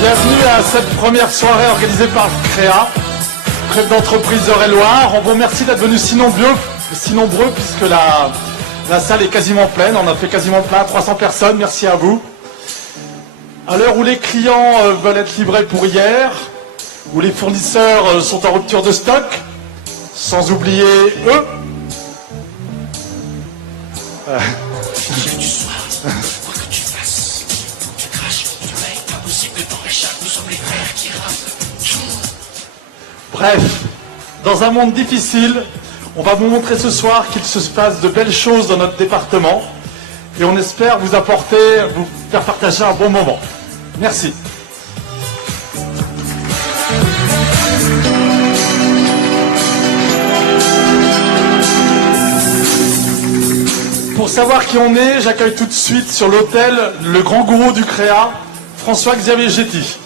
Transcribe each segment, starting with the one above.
Bienvenue à cette première soirée organisée par CREA, Club d'entreprise d'Eure-et-Loire. On vous remercie d'être venus si nombreux puisque la salle est quasiment pleine. On a fait quasiment plein, 300 personnes, merci à vous. À l'heure où les clients veulent être livrés pour hier, où les fournisseurs sont en rupture de stock, sans oublier eux. Bref, dans un monde difficile, on va vous montrer ce soir qu'il se passe de belles choses dans notre département et on espère vous faire partager un bon moment. Merci. Pour savoir qui on est, j'accueille tout de suite sur l'hôtel le grand gourou du CREA, François-Xavier Getty.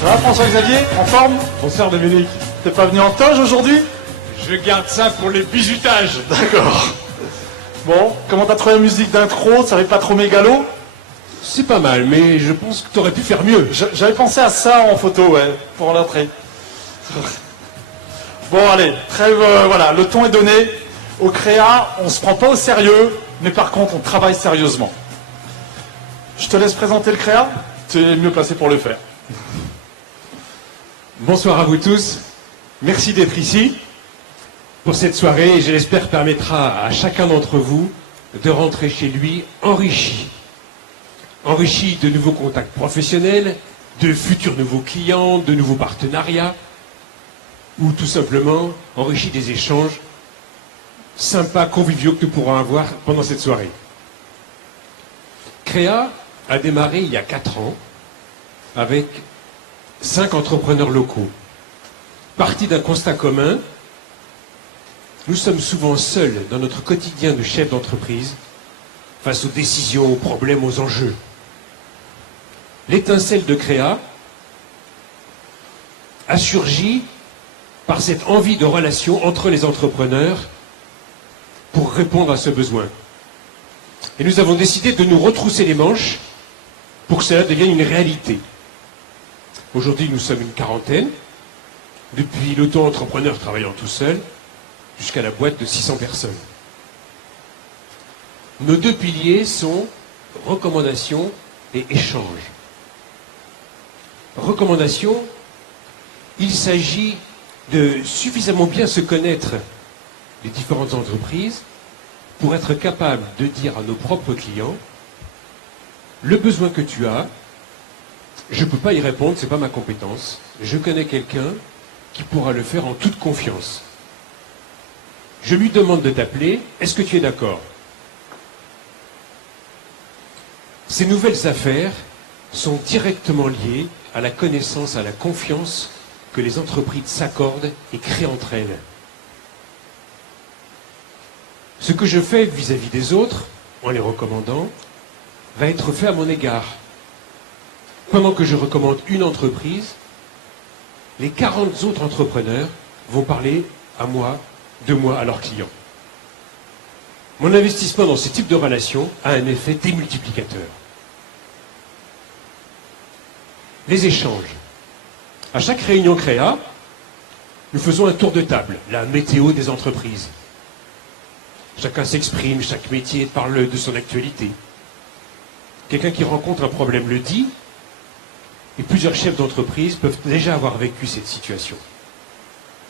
Ça va François-Xavier, en forme? Bonsoir Dominique. T'es pas venu en toge aujourd'hui? Je garde ça pour les bisutages. D'accord. Bon, comment t'as trouvé la musique d'intro? Ça fait pas trop mégalo? C'est pas mal, mais je pense que t'aurais pu faire mieux. J'avais pensé à ça en photo, ouais, pour l'entrée. Bon, allez, trêve, voilà, le ton est donné. Au CREA, on se prend pas au sérieux, mais par contre, on travaille sérieusement. Je te laisse présenter le CREA, tu es mieux placé pour le faire. Bonsoir à vous tous. Merci d'être ici pour cette soirée et je l'espère permettra à chacun d'entre vous de rentrer chez lui enrichi. Enrichi de nouveaux contacts professionnels, de futurs nouveaux clients, de nouveaux partenariats ou tout simplement enrichi des échanges sympas, conviviaux que nous pourrons avoir pendant cette soirée. CREA a démarré il y a 4 ans avec 5 entrepreneurs locaux. Partis d'un constat commun, nous sommes souvent seuls dans notre quotidien de chef d'entreprise face aux décisions, aux problèmes, aux enjeux. L'étincelle de CREA a surgi par cette envie de relation entre les entrepreneurs pour répondre à ce besoin. Et nous avons décidé de nous retrousser les manches pour que cela devienne une réalité. Aujourd'hui, nous sommes une quarantaine, depuis l'auto-entrepreneur travaillant tout seul, jusqu'à la boîte de 600 personnes. Nos 2 piliers sont recommandation et échange. Recommandation, il s'agit de suffisamment bien se connaître les différentes entreprises pour être capable de dire à nos propres clients le besoin que tu as. Je ne peux pas y répondre, ce n'est pas ma compétence. Je connais quelqu'un qui pourra le faire en toute confiance. Je lui demande de t'appeler, est-ce que tu es d'accord? Ces nouvelles affaires sont directement liées à la connaissance, à la confiance que les entreprises s'accordent et créent entre elles. Ce que je fais vis-à-vis des autres, en les recommandant, va être fait à mon égard. Pendant que je recommande une entreprise, les 40 autres entrepreneurs vont parler à moi, de moi, à leurs clients. Mon investissement dans ce type de relation a un effet démultiplicateur. Les échanges. À chaque réunion CREA, nous faisons un tour de table, la météo des entreprises. Chacun s'exprime, chaque métier parle de son actualité. Quelqu'un qui rencontre un problème le dit, et plusieurs chefs d'entreprise peuvent déjà avoir vécu cette situation.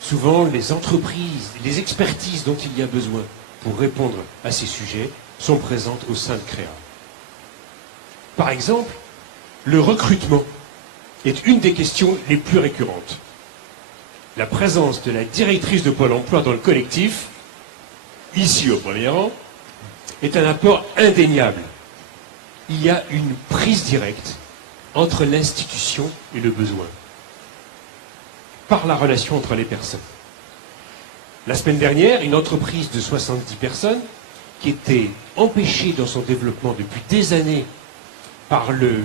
Souvent, les entreprises, les expertises dont il y a besoin pour répondre à ces sujets sont présentes au sein de CREA. Par exemple, le recrutement est une des questions les plus récurrentes. La présence de la directrice de Pôle emploi dans le collectif, ici au premier rang, est un apport indéniable. Il y a une prise directe entre l'institution et le besoin, par la relation entre les personnes. La semaine dernière, une entreprise de 70 personnes qui était empêché dans son développement depuis des années par le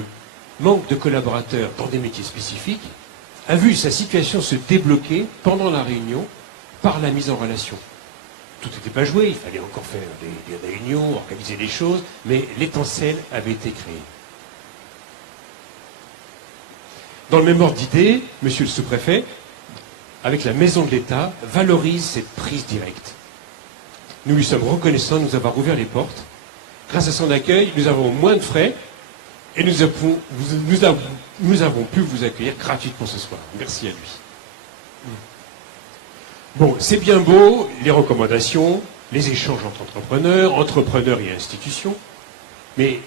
manque de collaborateurs dans des métiers spécifiques, a vu sa situation se débloquer pendant la réunion par la mise en relation. Tout n'était pas joué, il fallait encore faire des réunions, organiser des choses, mais l'étincelle avait été créée. Dans le même ordre d'idée, monsieur le sous-préfet, avec la maison de l'État, valorise cette prise directe. Nous lui sommes reconnaissants de nous avoir ouvert les portes. Grâce à son accueil, nous avons moins de frais et nous avons pu vous accueillir gratuitement ce soir. Merci à lui. Bon, c'est bien beau, les recommandations, les échanges entre entrepreneurs, entrepreneurs et institutions, mais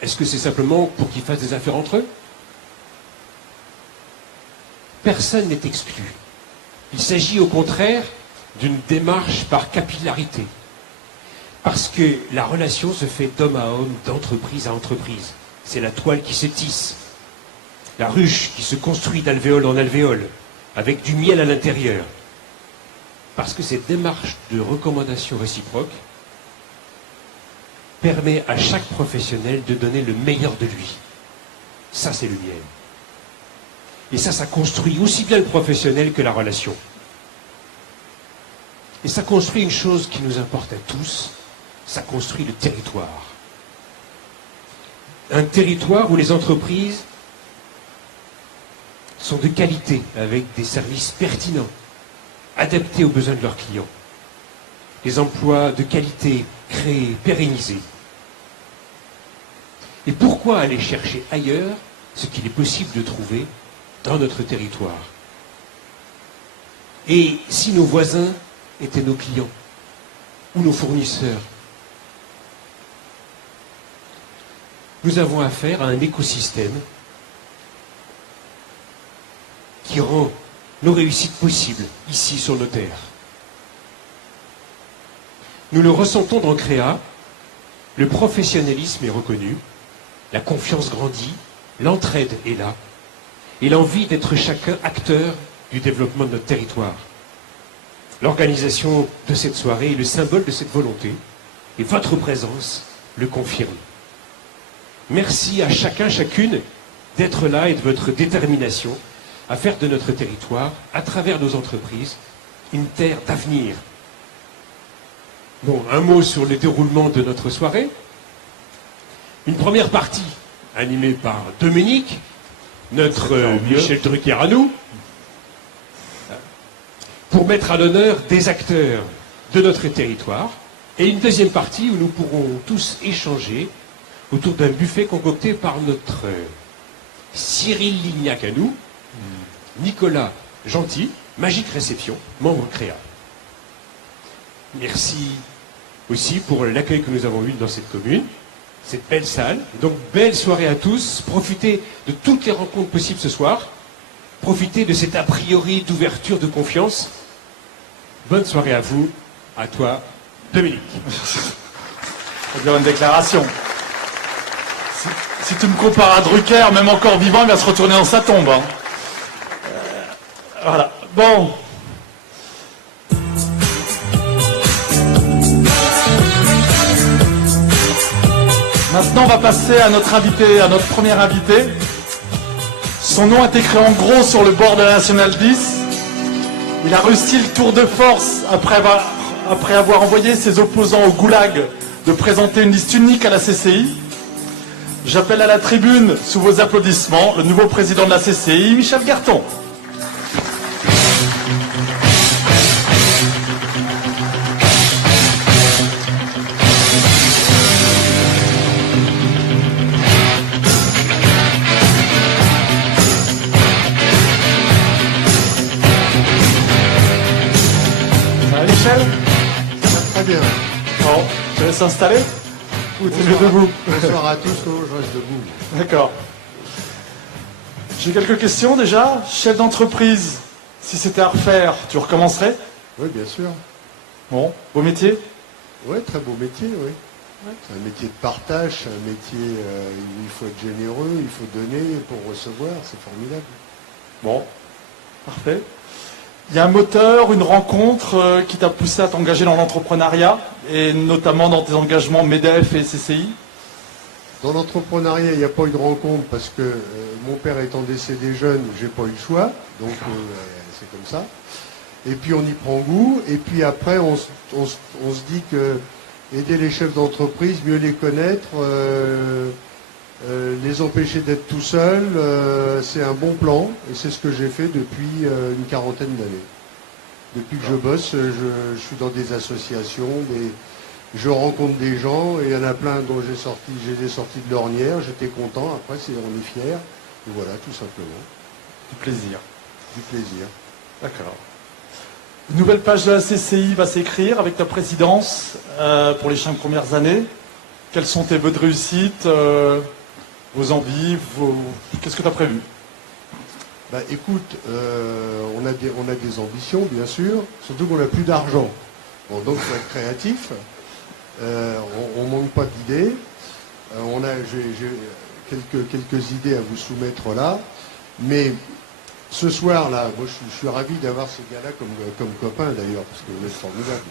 est-ce que c'est simplement pour qu'ils fassent des affaires entre eux? Personne n'est exclu. Il s'agit au contraire d'une démarche par capillarité. Parce que la relation se fait d'homme à homme, d'entreprise à entreprise. C'est la toile qui se tisse. La ruche qui se construit d'alvéole en alvéole, avec du miel à l'intérieur. Parce que cette démarche de recommandation réciproque permet à chaque professionnel de donner le meilleur de lui. Ça, c'est le miel. Et ça construit aussi bien le professionnel que la relation. Et ça construit une chose qui nous importe à tous, ça construit le territoire. Un territoire où les entreprises sont de qualité, avec des services pertinents, adaptés aux besoins de leurs clients. Des emplois de qualité créés, pérennisés. Et pourquoi aller chercher ailleurs ce qu'il est possible de trouver dans notre territoire? Et si nos voisins étaient nos clients ou nos fournisseurs? Nous avons affaire à un écosystème qui rend nos réussites possibles ici sur nos terres. Nous le ressentons dans Créa, le professionnalisme est reconnu, la confiance grandit, l'entraide est là, et l'envie d'être chacun acteur du développement de notre territoire. L'organisation de cette soirée est le symbole de cette volonté, et votre présence le confirme. Merci à chacun, chacune, d'être là et de votre détermination à faire de notre territoire, à travers nos entreprises, une terre d'avenir. Bon, un mot sur le déroulement de notre soirée. Une première partie animée par Dominique, notre Michel Drucker à nous, pour mettre à l'honneur des acteurs de notre territoire, et une deuxième partie où nous pourrons tous échanger autour d'un buffet concocté par notre Cyril Lignac à nous, Nicolas Gentil, Magique Réception, membre Créa. Merci aussi pour l'accueil que nous avons eu dans cette commune, cette belle salle. Donc, belle soirée à tous. Profitez de toutes les rencontres possibles ce soir. Profitez de cet a priori d'ouverture de confiance. Bonne soirée à vous, à toi, Dominique. Faut dire une déclaration. Si tu me compares à Drucker, même encore vivant, il va se retourner dans sa tombe. Hein. Voilà. Bon. Maintenant, on va passer à notre invité, à notre premier invité. Son nom est écrit en gros sur le bord de la Nationale 10. Il a réussi le tour de force après avoir envoyé ses opposants au goulag de présenter une liste unique à la CCI. J'appelle à la tribune, sous vos applaudissements, le nouveau président de la CCI, Michel Garton. Ça va, Michel? Ça va très bien. Bon, je vais s'installer. Ou tu es debout? Bonsoir à tous, je reste debout. D'accord. J'ai quelques questions déjà. Chef d'entreprise, si c'était à refaire, tu recommencerais? Oui, bien sûr. Bon, beau métier? Oui, très beau métier, oui. C'est un métier de partage, c'est un métier où il faut être généreux, il faut donner pour recevoir, c'est formidable. Bon, parfait. Il y a un moteur, une rencontre qui t'a poussé à t'engager dans l'entrepreneuriat, et notamment dans tes engagements MEDEF et CCI. Dans l'entrepreneuriat, il n'y a pas eu de rencontre parce que mon père étant décédé jeune, j'ai pas eu le choix, donc c'est comme ça. Et puis on y prend goût, et puis après on se dit que aider les chefs d'entreprise, mieux les connaître, les empêcher d'être tout seuls, c'est un bon plan, et c'est ce que j'ai fait depuis une quarantaine d'années. Depuis que je bosse, je suis dans des associations, je rencontre des gens, et il y en a plein dont j'ai des sorties de l'ornière, j'étais content, après on est fiers, et voilà, tout simplement. Du plaisir. Du plaisir. D'accord. Une nouvelle page de la CCI va s'écrire avec ta présidence pour les 5 premières années. Quels sont tes vœux de réussite, vos envies, qu'est-ce que tu as prévu? Bah, écoute, on a des ambitions, bien sûr, surtout qu'on n'a plus d'argent. Bon, donc il faut être créatif. On manque pas d'idées. J'ai quelques idées à vous soumettre là. Mais ce soir-là, moi je suis ravi d'avoir ces gars-là comme copains d'ailleurs, parce que vous êtes formidables.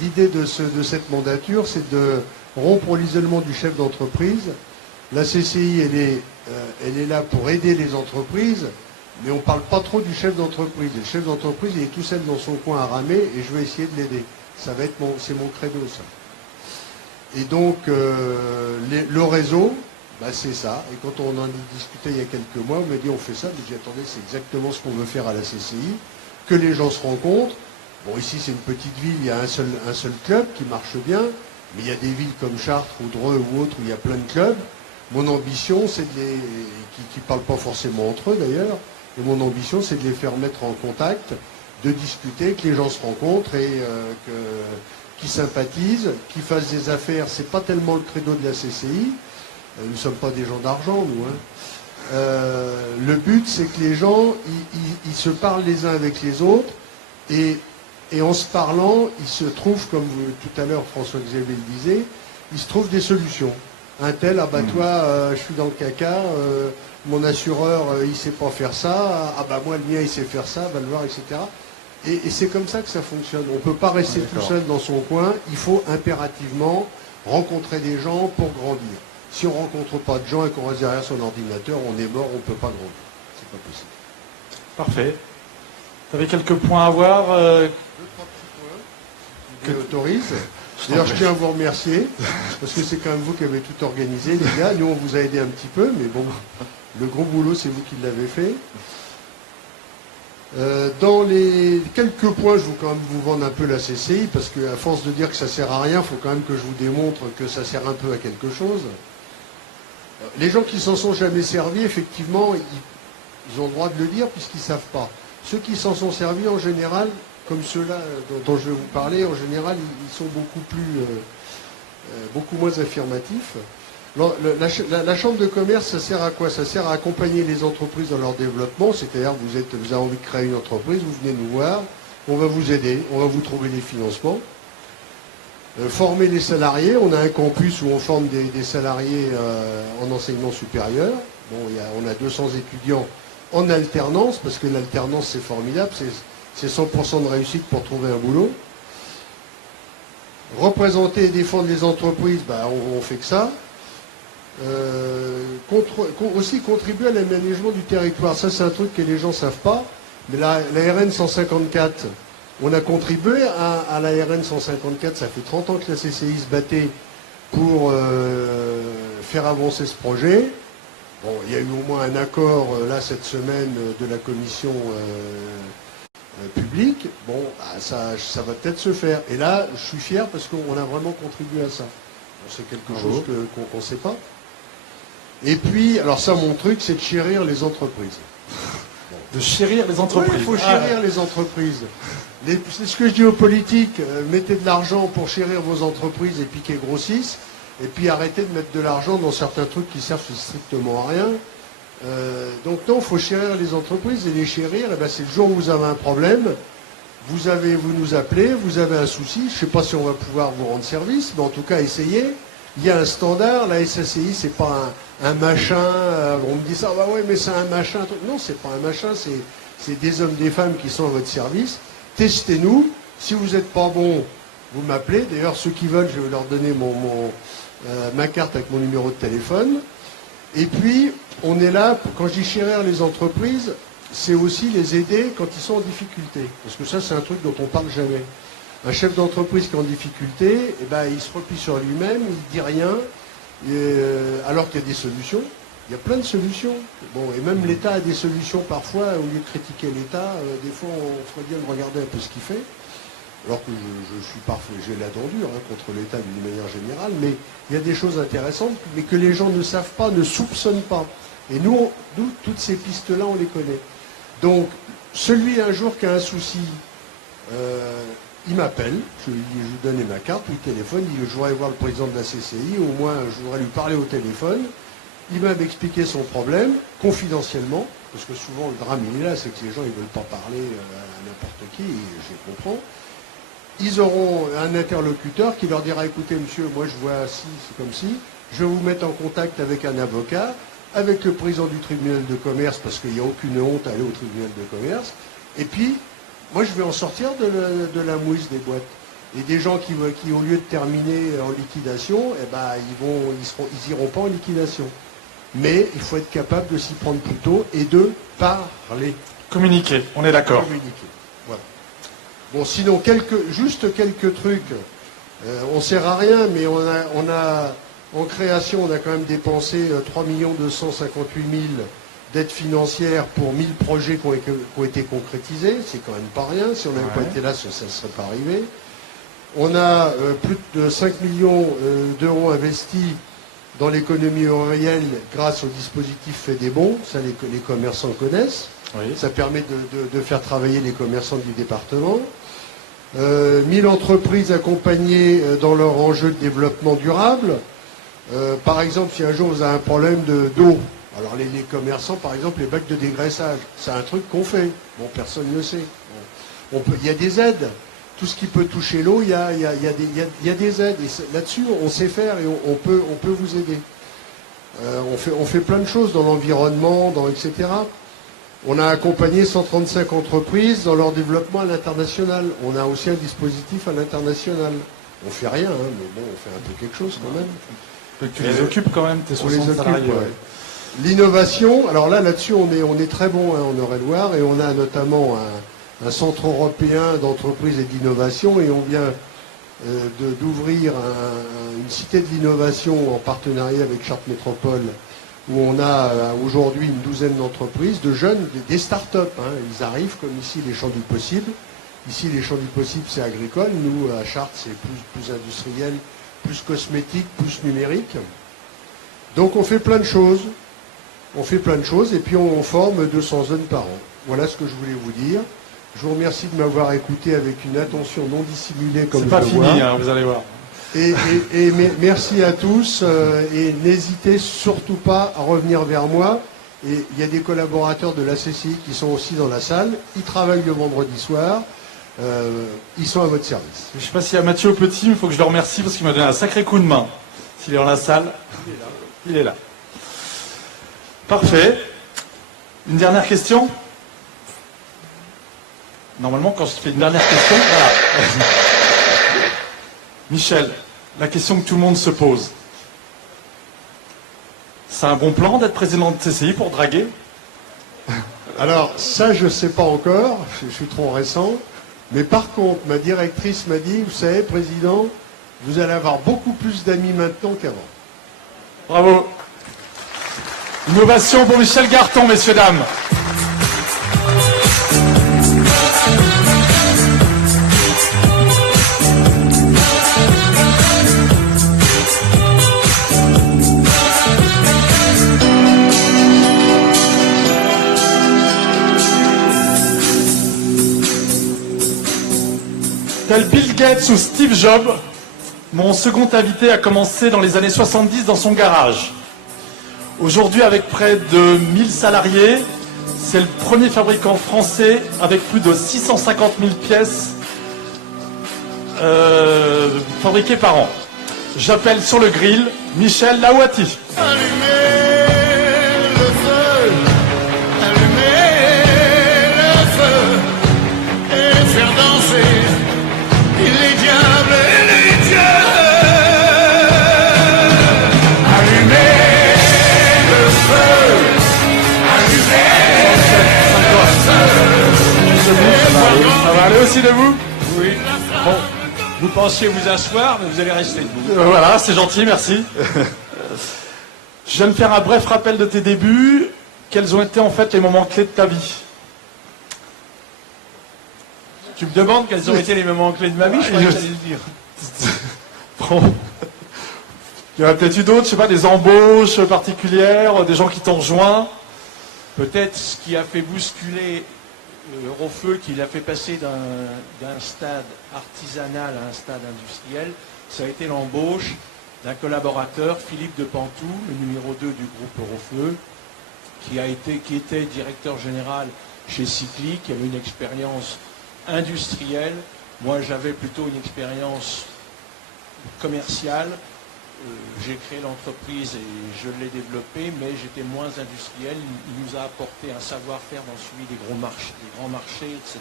L'idée de cette mandature, c'est de rompre l'isolement du chef d'entreprise. La CCI, elle est là pour aider les entreprises, mais on ne parle pas trop du chef d'entreprise. Le chef d'entreprise, il est tout seul dans son coin à ramer, et je vais essayer de l'aider. C'est mon credo, ça. Et donc, le réseau, bah, c'est ça. Et quand on en a discuté il y a quelques mois, on m'a dit on fait ça. Je dis attendez, c'est exactement ce qu'on veut faire à la CCI, que les gens se rencontrent. Bon, ici c'est une petite ville, il y a un seul club qui marche bien, mais il y a des villes comme Chartres ou Dreux ou autres où il y a plein de clubs. Mon ambition, c'est qui ne parlent pas forcément entre eux d'ailleurs, et mon ambition, c'est de les faire mettre en contact, de discuter, que les gens se rencontrent et qu'ils sympathisent, qu'ils fassent des affaires. C'est pas tellement le credo de la CCI. Nous ne sommes pas des gens d'argent, nous. Hein. Le but, c'est que les gens, ils se parlent les uns avec les autres, et en se parlant, ils se trouvent, comme tout à l'heure François-Xavier le disait, ils se trouvent des solutions. Un tel, ah bah toi, je suis dans le caca, mon assureur, il sait pas faire ça, ah bah moi, le mien, il sait faire ça, va le voir, etc. Et c'est comme ça que ça fonctionne. On ne peut pas rester tout seul dans son coin, il faut impérativement rencontrer des gens pour grandir. Si on ne rencontre pas de gens et qu'on reste derrière son ordinateur, on est mort, on ne peut pas grandir. C'est pas possible. Parfait. Tu avais quelques points à voir 2-3 petits points, si tu m'autorises. D'ailleurs, je tiens à vous remercier, parce que c'est quand même vous qui avez tout organisé, les gars. Nous, on vous a aidé un petit peu, mais bon, le gros boulot, c'est vous qui l'avez fait. Dans les quelques points, je veux quand même vous vendre un peu la CCI, parce qu'à force de dire que ça sert à rien, il faut quand même que je vous démontre que ça sert un peu à quelque chose. Les gens qui s'en sont jamais servis, effectivement, ils ont le droit de le dire puisqu'ils ne savent pas. Ceux qui s'en sont servis, en général, comme ceux-là dont je vais vous parler, en général, ils sont beaucoup moins affirmatifs. La chambre de commerce, ça sert à quoi? Ça sert à accompagner les entreprises dans leur développement, c'est-à-dire vous avez envie de créer une entreprise, vous venez nous voir, on va vous aider, on va vous trouver des financements. Former les salariés, on a un campus où on forme des salariés en enseignement supérieur. Bon, on a 200 étudiants en alternance, parce que l'alternance c'est formidable, c'est 100% de réussite pour trouver un boulot. Représenter et défendre les entreprises, bah, on fait que ça. Aussi contribuer à l'aménagement du territoire. Ça, c'est un truc que les gens ne savent pas. Mais la RN 154, on a contribué à la RN 154. Ça fait 30 ans que la CCI se battait pour faire avancer ce projet. Bon, il y a eu au moins un accord, là, cette semaine, de la commission publique. Bon, bah, ça va peut-être se faire. Et là, je suis fier parce qu'on a vraiment contribué à ça. Bon, c'est quelque chose qu'on ne sait pas. Et puis, alors ça, mon truc, c'est de chérir les entreprises. Bon. De chérir les entreprises. Oui, il faut chérir les entreprises. C'est ce que je dis aux politiques, mettez de l'argent pour chérir vos entreprises et puis qu'elles grossissent, et puis arrêtez de mettre de l'argent dans certains trucs qui servent strictement à rien. Donc non, il faut chérir les entreprises, et les chérir, eh ben, c'est le jour où vous avez un problème, vous nous appelez, vous avez un souci, je ne sais pas si on va pouvoir vous rendre service, mais en tout cas, essayez. Il y a un standard, la SACI, c'est pas un machin, on me dit ça, bah ouais, mais c'est un machin. Non, c'est pas un machin, c'est des hommes, des femmes qui sont à votre service. Testez-nous. Si vous n'êtes pas bon, vous m'appelez. D'ailleurs, ceux qui veulent, je vais leur donner ma carte avec mon numéro de téléphone. Et puis, on est là, quand je dis chérir les entreprises, c'est aussi les aider quand ils sont en difficulté. Parce que ça, c'est un truc dont on ne parle jamais. Un chef d'entreprise qui est en difficulté, eh ben, il se replie sur lui-même, il ne dit rien, alors qu'il y a des solutions. Il y a plein de solutions. Bon, et même l'État a des solutions parfois. Au lieu de critiquer l'État, des fois, on ferait bien de regarder un peu ce qu'il fait. Alors que je suis parfois, j'ai la dent dure contre l'État d'une manière générale, mais il y a des choses intéressantes, mais que les gens ne savent pas, ne soupçonnent pas. Et nous, toutes ces pistes-là, on les connaît. Donc, celui un jour qui a un souci, il m'appelle, je lui donne ma carte, il téléphone, il dit je voudrais voir le président de la CCI, au moins je voudrais lui parler au téléphone. Il va m'expliquer son problème, confidentiellement, parce que souvent le drame il est là, c'est que les gens ils ne veulent pas parler à n'importe qui, et je comprends. Ils auront un interlocuteur qui leur dira écoutez monsieur, moi je vois si, c'est comme si, je vais vous mettre en contact avec un avocat, avec le président du tribunal de commerce, parce qu'il n'y a aucune honte à aller au tribunal de commerce, et puis moi je vais en sortir de la mouise des boîtes. Et des gens qui au lieu de terminer en liquidation, eh ben, ils iront pas en liquidation. Mais il faut être capable de s'y prendre plus tôt et de parler. Communiquer, on est d'accord. Communiquer, voilà. Bon, sinon, juste quelques trucs. On ne sert à rien, mais on a en création, on a quand même dépensé 3 258 000 d'aides financières pour 1000 projets qui ont été concrétisés. C'est quand même pas rien. Si on n'avait pas été là, ça ne serait pas arrivé. On a plus de 5 millions d'euros investis dans l'économie réelle grâce au dispositif Fait des bons. Ça, les commerçants connaissent. Oui. Ça permet de faire travailler les commerçants du département. 1000 entreprises accompagnées dans leur enjeu de développement durable. Par exemple, si un jour vous avez un problème d'eau, alors les commerçants, par exemple, les bacs de dégraissage, c'est un truc qu'on fait. Bon, personne ne le sait. Bon, il y a des aides. Tout ce qui peut toucher l'eau, il y a des aides. Et là-dessus, on sait faire et on peut vous aider. On fait plein de choses dans l'environnement, etc. On a accompagné 135 entreprises dans leur développement à l'international. On a aussi un dispositif à l'international. On fait rien, hein, mais bon, on fait un peu quelque chose quand même. Tu les occupes quand même, tes 60 salariés. Ouais. L'innovation, alors là-dessus, on est très bon hein, en Eure-et-Loir, et on a notamment un centre européen d'entreprise et d'innovation, et on vient d'ouvrir une cité de l'innovation en partenariat avec Chartres Métropole, où on a aujourd'hui une douzaine d'entreprises, de jeunes, des start-up. Hein. Ils arrivent comme ici les champs du possible. Ici, les champs du possible, c'est agricole. Nous, à Chartres, c'est plus industriel, plus cosmétique, plus numérique. Donc on fait plein de choses. Et puis on forme 200 jeunes par an. Voilà ce que je voulais vous dire. Je vous remercie de m'avoir écouté avec une attention non dissimulée comme je le vois. C'est pas fini, hein, vous allez voir. Et merci à tous. Et n'hésitez surtout pas à revenir vers moi. Et il y a des collaborateurs de la CCI qui sont aussi dans la salle. Ils travaillent le vendredi soir. Ils sont à votre service. Je ne sais pas s'il y a Mathieu Petit, mais il faut que je le remercie parce qu'il m'a donné un sacré coup de main. S'il est dans la salle, il est là. Parfait. Une dernière question ? Normalement, quand je fais une dernière question, voilà. Michel, la question que tout le monde se pose. C'est un bon plan d'être président de CCI pour draguer ? Alors, ça, je ne sais pas encore. Je suis trop récent. Mais par contre, ma directrice m'a dit, vous savez, président, vous allez avoir beaucoup plus d'amis maintenant qu'avant. Bravo. Innovation pour Michel Garton, messieurs, dames. Tel Bill Gates ou Steve Jobs, mon second invité a commencé dans les années 70 dans son garage. Aujourd'hui, avec près de 1000 salariés, c'est le premier fabricant français avec plus de 650 000 pièces fabriquées par an. J'appelle sur le grill Michel Laouati. Allumez le feu, allumez le aussi debout. Oui. Bon, vous pensiez vous asseoir, mais vous allez rester debout. Voilà, c'est gentil, merci. Je viens de faire un bref rappel de tes débuts. Quels ont été en fait les moments clés de ta vie? Tu me demandes quels ont été les moments clés de ma vie, je croyais que j'allais le dire. Bon. Il y en a peut-être eu d'autres, je sais pas, des embauches particulières, des gens qui t'ont rejoint. Peut-être ce qui a fait bousculer Eurofeu, qui l'a fait passer d'un stade artisanal à un stade industriel, ça a été l'embauche d'un collaborateur, Philippe de Pantou, le numéro 2 du groupe Eurofeu, qui était directeur général chez Cycli, qui avait une expérience industrielle. Moi, j'avais plutôt une expérience commerciale. J'ai créé l'entreprise et je l'ai développée, mais j'étais moins industriel. Il nous a apporté un savoir-faire dans le suivi des grands marchés, etc.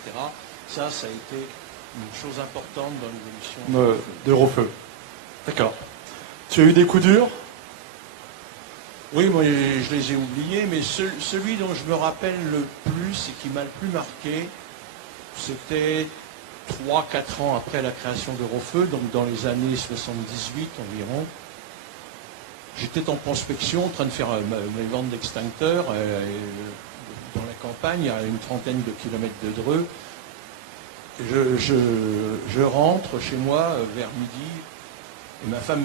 Ça a été une chose importante dans l'évolution d'Eurofeu. D'accord. Tu as eu des coups durs? Oui, moi je les ai oubliés, mais celui dont je me rappelle le plus et qui m'a le plus marqué, c'était 3-4 ans après la création d'Eurofeu, donc dans les années 78 environ. J'étais en prospection, en train de faire mes ventes d'extincteurs dans la campagne, à une trentaine de kilomètres de Dreux. Je rentre chez moi vers midi, et ma femme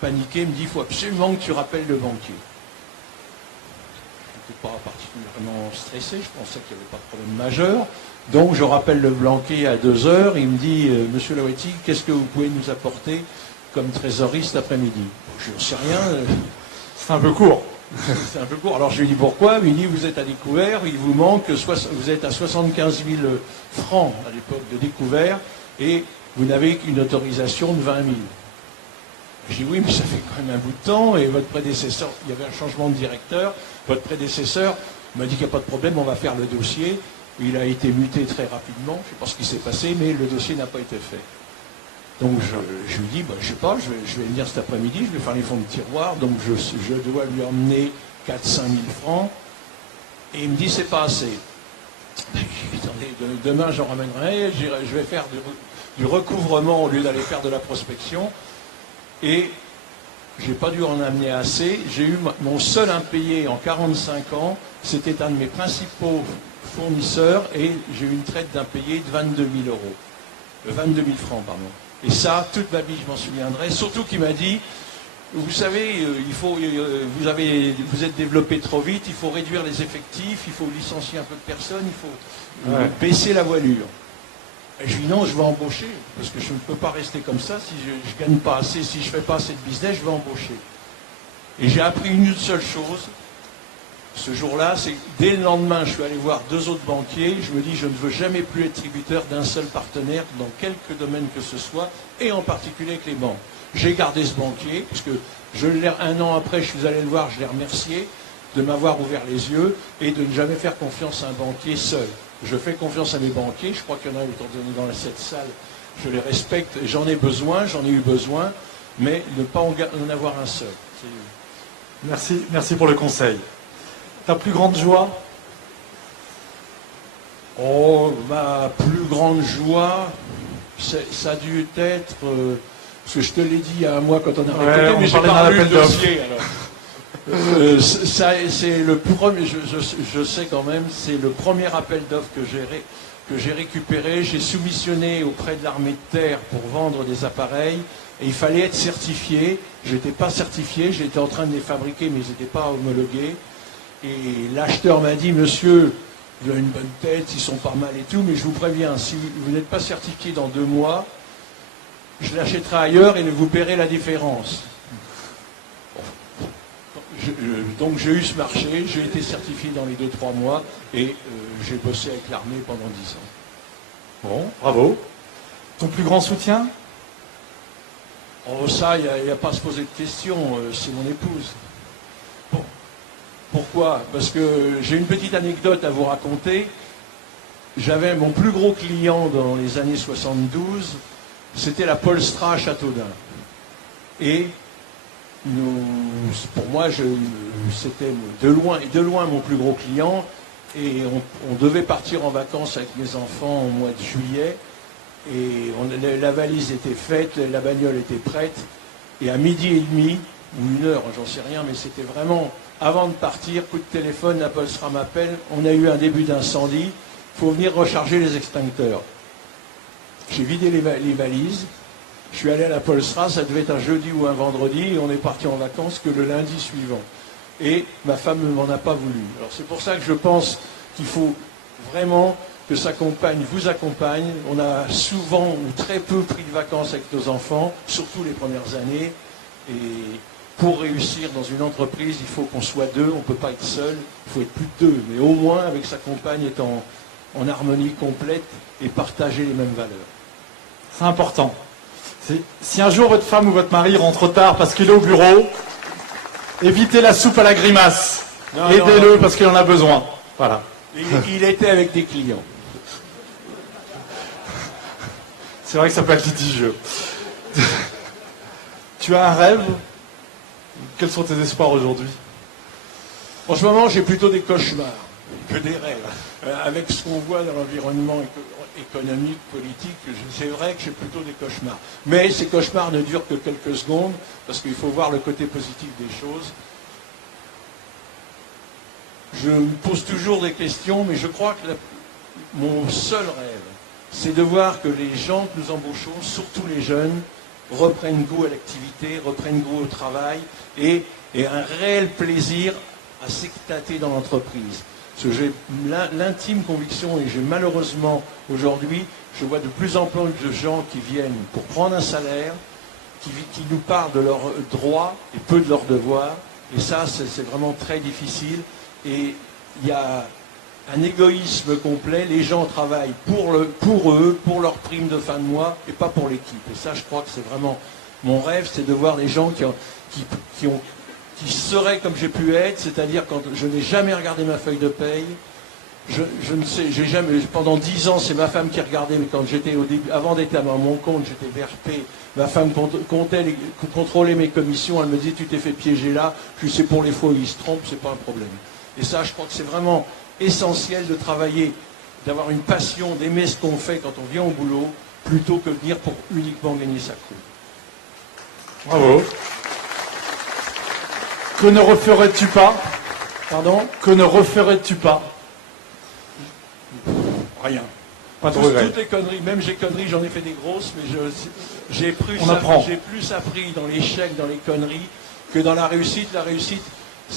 paniquée me dit « il faut absolument que tu rappelles le banquier ». Je n'étais pas particulièrement stressé, je pensais qu'il n'y avait pas de problème majeur. Donc je rappelle le banquier à 2 heures, il me dit « Monsieur Laouetti, qu'est-ce que vous pouvez nous apporter comme trésorerie cet après-midi ?» Je n'en sais rien. C'est un peu court. C'est un peu court. Alors je lui dis pourquoi. Il me dit vous êtes à découvert, il vous manque, vous êtes à 75 000 francs à l'époque de découvert et vous n'avez qu'une autorisation de 20 000. Je dis oui, mais ça fait quand même un bout de temps et votre prédécesseur, il y avait un changement de directeur, votre prédécesseur m'a dit qu'il n'y a pas de problème, on va faire le dossier. Il a été muté très rapidement, je ne sais pas ce qui s'est passé, mais le dossier n'a pas été fait. Donc je lui dis, je ne sais pas, je vais venir cet après-midi, je vais faire les fonds de tiroir, donc je dois lui emmener 4-5 000 francs. Et il me dit, c'est pas assez. Je lui dis, attendez, demain j'en ramènerai, je vais faire du recouvrement au lieu d'aller faire de la prospection. Et je n'ai pas dû en amener assez. J'ai eu mon seul impayé en 45 ans, c'était un de mes principaux fournisseurs, et j'ai eu une traite d'impayé de 22 000 euros. 22 000 francs, pardon. Et ça, toute ma vie, je m'en souviendrai. Surtout qu'il m'a dit, vous savez, vous êtes développé trop vite, il faut réduire les effectifs, il faut licencier un peu de personnes, il faut baisser la voilure. Et je lui dis non, je vais embaucher, parce que je ne peux pas rester comme ça, si je ne gagne pas assez, si je ne fais pas assez de business, je vais embaucher. Et j'ai appris une seule chose, ce jour-là, c'est que dès le lendemain, je suis allé voir 2 autres banquiers, je me dis je ne veux jamais plus être tributaire d'un seul partenaire dans quelque domaine que ce soit, et en particulier avec les banques. J'ai gardé ce banquier, puisque un an après, je suis allé le voir, je l'ai remercié de m'avoir ouvert les yeux et de ne jamais faire confiance à un banquier seul. Je fais confiance à mes banquiers, je crois qu'il y en a autour de nous dans cette salle, je les respecte, j'en ai besoin, j'en ai eu besoin, mais ne pas en avoir un seul. Merci pour le conseil. Ta plus grande joie? Oh, ma plus grande joie, ça a dû être, parce que je te l'ai dit il y a un mois quand on a récolté, mais j'ai pas lu le dossier. C'est le premier, je sais quand même, c'est le premier appel d'offres que j'ai récupéré. J'ai soumissionné auprès de l'armée de terre pour vendre des appareils et il fallait être certifié. Je n'étais pas certifié, j'étais en train de les fabriquer mais ils n'étaient pas homologués. Et l'acheteur m'a dit, monsieur, vous avez une bonne tête, ils sont pas mal et tout, mais je vous préviens, si vous n'êtes pas certifié dans 2 mois, je l'achèterai ailleurs et vous paierez la différence. Donc j'ai eu ce marché, j'ai été certifié dans les 2-3 mois et j'ai bossé avec l'armée pendant 10 ans. Bon, bravo. Ton plus grand soutien? Oh ça, il n'y a pas à se poser de questions, c'est mon épouse. Bon. Pourquoi? Parce que j'ai une petite anecdote à vous raconter. J'avais mon plus gros client dans les années 72, c'était la Polstra à Châteaudun. Et pour moi, c'était de loin mon plus gros client. Et on devait partir en vacances avec mes enfants au mois de juillet. Et la valise était faite, la bagnole était prête. Et à 12h30, ou 1h, j'en sais rien, mais c'était vraiment, avant de partir, coup de téléphone, la Polestra m'appelle, on a eu un début d'incendie, il faut venir recharger les extincteurs. J'ai vidé les valises, je suis allé à la Polestra, ça devait être un jeudi ou un vendredi, et on est parti en vacances que le lundi suivant. Et ma femme ne m'en a pas voulu. Alors c'est pour ça que je pense qu'il faut vraiment que sa compagne vous accompagne. On a souvent ou très peu pris de vacances avec nos enfants, surtout les premières années. Et pour réussir dans une entreprise, il faut qu'on soit deux, on ne peut pas être seul, il faut être plus de deux. Mais au moins, avec sa compagne, être en harmonie complète et partager les mêmes valeurs. C'est important. Si un jour votre femme ou votre mari rentre tard parce qu'il est au bureau, évitez la soupe à la grimace. Aidez-le parce qu'il en a besoin. Voilà. Il était avec des clients. C'est vrai que ça peut être litigieux. Tu as un rêve? Quels sont tes espoirs aujourd'hui? En ce moment, j'ai plutôt des cauchemars que des rêves. Avec ce qu'on voit dans l'environnement économique, politique, c'est vrai que j'ai plutôt des cauchemars. Mais ces cauchemars ne durent que quelques secondes, parce qu'il faut voir le côté positif des choses. Je me pose toujours des questions, mais je crois que mon seul rêve, c'est de voir que les gens que nous embauchons, surtout les jeunes, reprennent goût à l'activité, reprennent goût au travail et un réel plaisir à s'éclater dans l'entreprise. Parce que j'ai l'intime conviction, et j'ai malheureusement aujourd'hui, je vois de plus en plus de gens qui viennent pour prendre un salaire, qui nous parlent de leurs droits et peu de leurs devoirs. Et ça, c'est vraiment très difficile. Et il y a un égoïsme complet. Les gens travaillent pour eux, pour leur prime de fin de mois, et pas pour l'équipe. Et ça, je crois que c'est vraiment mon rêve, c'est de voir des gens qui seraient comme j'ai pu être, c'est-à-dire quand je n'ai jamais regardé ma feuille de paye. Je ne sais, j'ai jamais, pendant 10 ans, c'est ma femme qui regardait, mais quand j'étais au début, avant d'être à mon compte, j'étais VRP, ma femme contrôlait mes commissions, elle me disait, tu t'es fait piéger là, je sais pour les fois où ils se trompent, c'est pas un problème. Et ça, je crois que c'est vraiment essentiel de travailler, d'avoir une passion, d'aimer ce qu'on fait quand on vient au boulot, plutôt que de venir pour uniquement gagner sa croûte. Bravo. Que ne referais-tu pas? Pardon? Que ne referais-tu pas? Rien. Pas de regret. Toutes les conneries, même j'ai conneries, j'en ai fait des grosses, mais j'ai plus appris dans l'échec, dans les conneries, que dans la réussite. La réussite,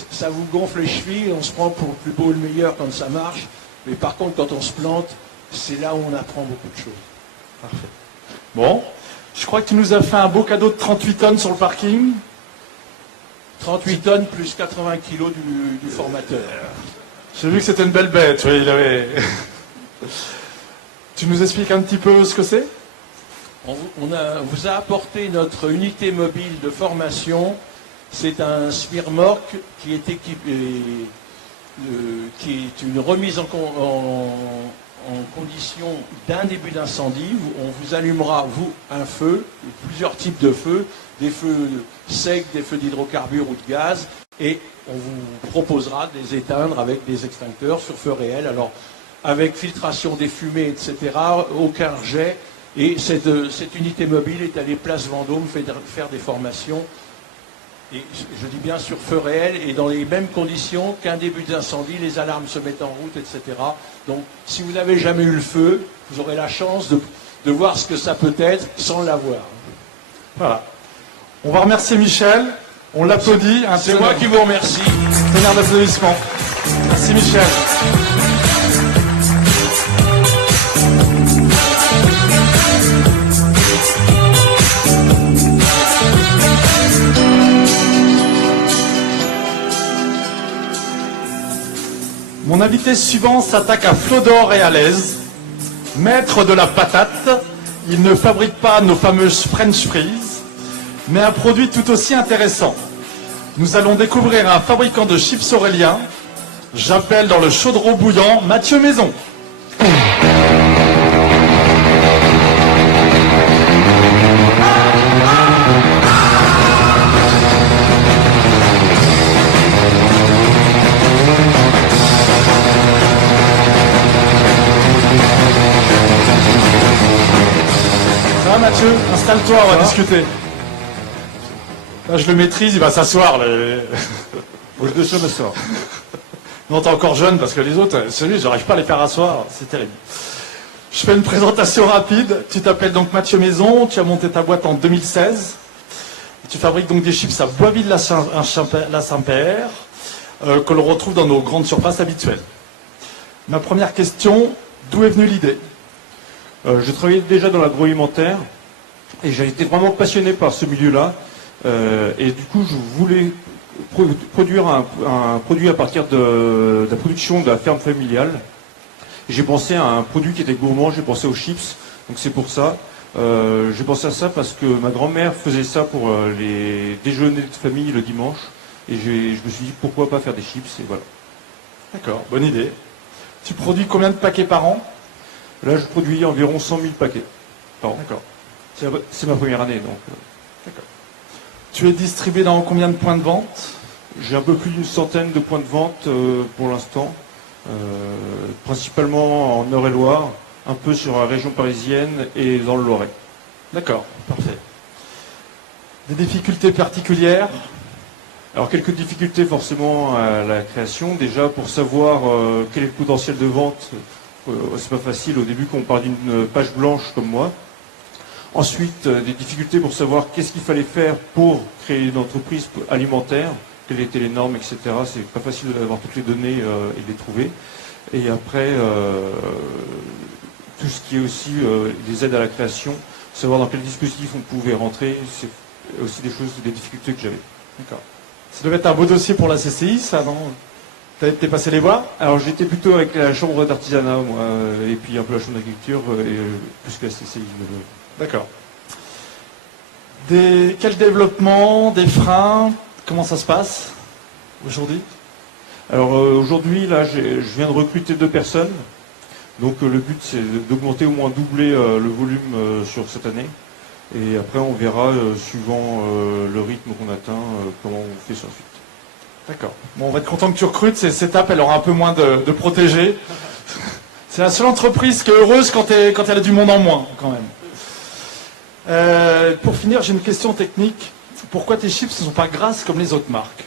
ça vous gonfle les chevilles, on se prend pour le plus beau et le meilleur quand ça marche, mais par contre, quand on se plante, c'est là où on apprend beaucoup de choses. Parfait. Bon, je crois que tu nous as fait un beau cadeau de 38 tonnes sur le parking. 38 tonnes plus 80 kilos du formateur. J'ai vu que c'était une belle bête, oui, il avait... Tu nous expliques un petit peu ce que c'est? On vous a apporté notre unité mobile de formation. C'est un Smirmork qui est équipé, qui est une remise en condition d'un début d'incendie. On vous allumera, un feu, plusieurs types de feux, des feux secs, des feux d'hydrocarbures ou de gaz, et on vous proposera de les éteindre avec des extincteurs sur feu réel. Alors, avec filtration des fumées, etc., aucun jet. Et cette unité mobile est allée place Vendôme faire des formations. Et je dis bien sur feu réel et dans les mêmes conditions qu'un début d'incendie, les alarmes se mettent en route, etc. Donc, si vous n'avez jamais eu le feu, vous aurez la chance de voir ce que ça peut être sans l'avoir. Voilà. On va remercier Michel. On l'applaudit. C'est moi qui vous remercie. Tonnerre d'applaudissements. Merci Michel. Mon invité suivant s'attaque à Flodor et à l'aise. Maître de la patate, il ne fabrique pas nos fameuses French fries, mais un produit tout aussi intéressant. Nous allons découvrir un fabricant de chips aurélien. J'appelle dans le chaudron bouillant Mathieu Maison. Mathieu, installe-toi, on va discuter. Là, je le maîtrise, il va s'asseoir. Moi, je dois m'asseoir. Non, t'es encore jeune parce que les autres, celui, j'arrive pas à les faire asseoir, c'est terrible. Je fais une présentation rapide. Tu t'appelles donc Mathieu Maison, tu as monté ta boîte en 2016. Et tu fabriques donc des chips à Boisville-la-Saint-Père, que l'on retrouve dans nos grandes surfaces habituelles. Ma première question, d'où est venue l'idée? Je travaillais déjà dans l'agroalimentaire et j'ai été vraiment passionné par ce milieu-là. Et du coup, je voulais produire un produit à partir de la production de la ferme familiale. J'ai pensé à un produit qui était gourmand, j'ai pensé aux chips, donc c'est pour ça. J'ai pensé à ça parce que ma grand-mère faisait ça pour les déjeuners de famille le dimanche. Et je me suis dit pourquoi pas faire des chips, et voilà. D'accord, bonne idée. Tu produis combien de paquets par an? Là, je produis environ 100 000 paquets par an. D'accord. C'est ma première année, donc. D'accord. Tu es distribué dans combien de points de vente? J'ai un peu plus d'une centaine de points de vente pour l'instant, principalement en Eure-et-Loire, un peu sur la région parisienne et dans le Loiret. D'accord, parfait. Des difficultés particulières? Alors quelques difficultés forcément à la création. Déjà pour savoir quel est le potentiel de vente, c'est pas facile au début quand on part d'une page blanche comme moi. Ensuite, des difficultés pour savoir qu'est-ce qu'il fallait faire pour créer une entreprise alimentaire, quelles étaient les normes, etc. C'est pas facile d'avoir toutes les données et de les trouver. Et après, tout ce qui est aussi des aides à la création, savoir dans quel dispositif on pouvait rentrer, c'est aussi des difficultés que j'avais. D'accord. Ça devait être un beau dossier pour la CCI, ça, non? T'es passé les voir? Alors j'étais plutôt avec la chambre d'artisanat, moi, et puis un peu la chambre d'agriculture, et plus que la CCI. D'accord. Quel développement, des freins, comment ça se passe aujourd'hui? Alors aujourd'hui, là, je viens de recruter 2 personnes. Donc le but, c'est d'augmenter au moins doubler le volume sur cette année. Et après, on verra, suivant le rythme qu'on atteint, comment on fait sur la suite. D'accord. Bon, on va être content que tu recrutes. Cette étape, elle aura un peu moins de protégés. C'est la seule entreprise qui est heureuse quand elle a du monde en moins, quand même. Pour finir, j'ai une question technique. Pourquoi tes chips ne sont pas grasses comme les autres marques?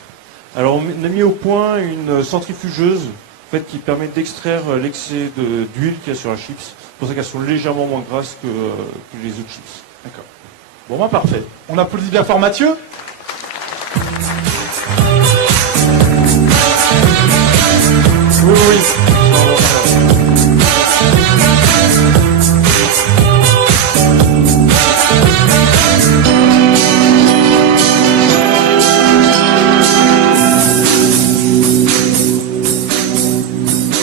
Alors, on a mis au point une centrifugeuse en fait, qui permet d'extraire l'excès d'huile qu'il y a sur la chips. C'est pour ça qu'elles sont légèrement moins grasses que les autres chips. D'accord. Bon, bah parfait. On applaudit bien fort Mathieu. Oui, oui.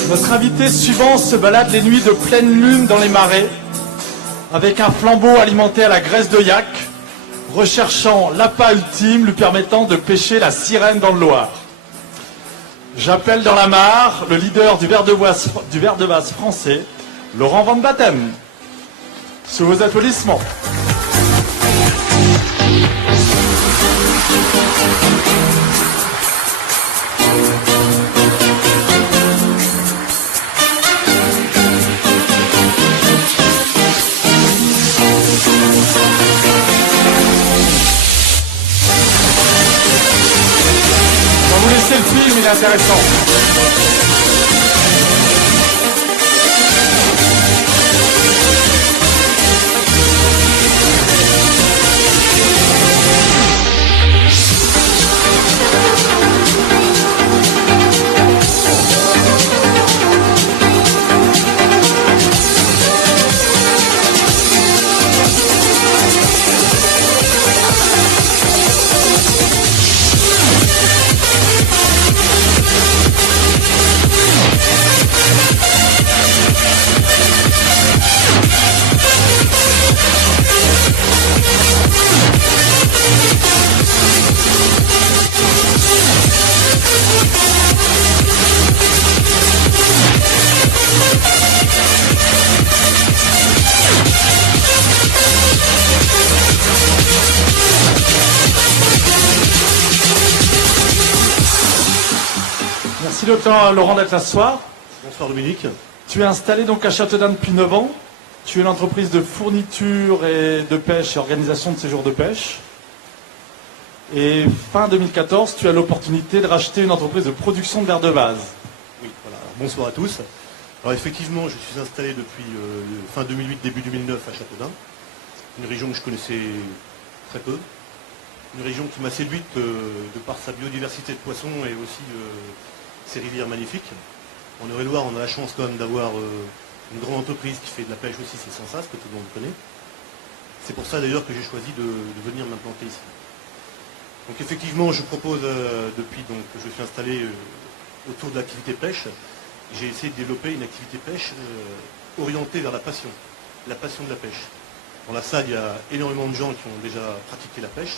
Notre invité suivant se balade les nuits de pleine lune dans les marais, avec un flambeau alimenté à la graisse de yak, recherchant l'appât ultime lui permettant de pêcher la sirène dans le Loir. J'appelle dans la mare le leader du verre de vase français, Laurent Van Batem. Sous vos applaudissements. Le film, il est intéressant. Merci Laurent d'être là ce soir. Bonsoir Dominique. Tu es installé donc à Châteaudun depuis 9 ans. Tu es une entreprise de fourniture et de pêche et organisation de séjours de pêche. Et fin 2014, tu as l'opportunité de racheter une entreprise de production de verre de vase. Oui, voilà. Alors, bonsoir à tous. Alors effectivement, je suis installé depuis fin 2008, début 2009 à Châteaudun, une région que je connaissais très peu, une région qui m'a séduite de par sa biodiversité de poissons et aussi ses rivières magnifiques. En Eure-et-Loire, on a la chance quand même d'avoir une grande entreprise qui fait de la pêche aussi, c'est Sensas, que tout le monde connaît. C'est pour ça d'ailleurs que j'ai choisi de venir m'implanter ici. Donc effectivement, je propose, depuis que je suis installé autour de l'activité pêche, j'ai essayé de développer une activité pêche orientée vers la passion de la pêche. Dans la salle, il y a énormément de gens qui ont déjà pratiqué la pêche.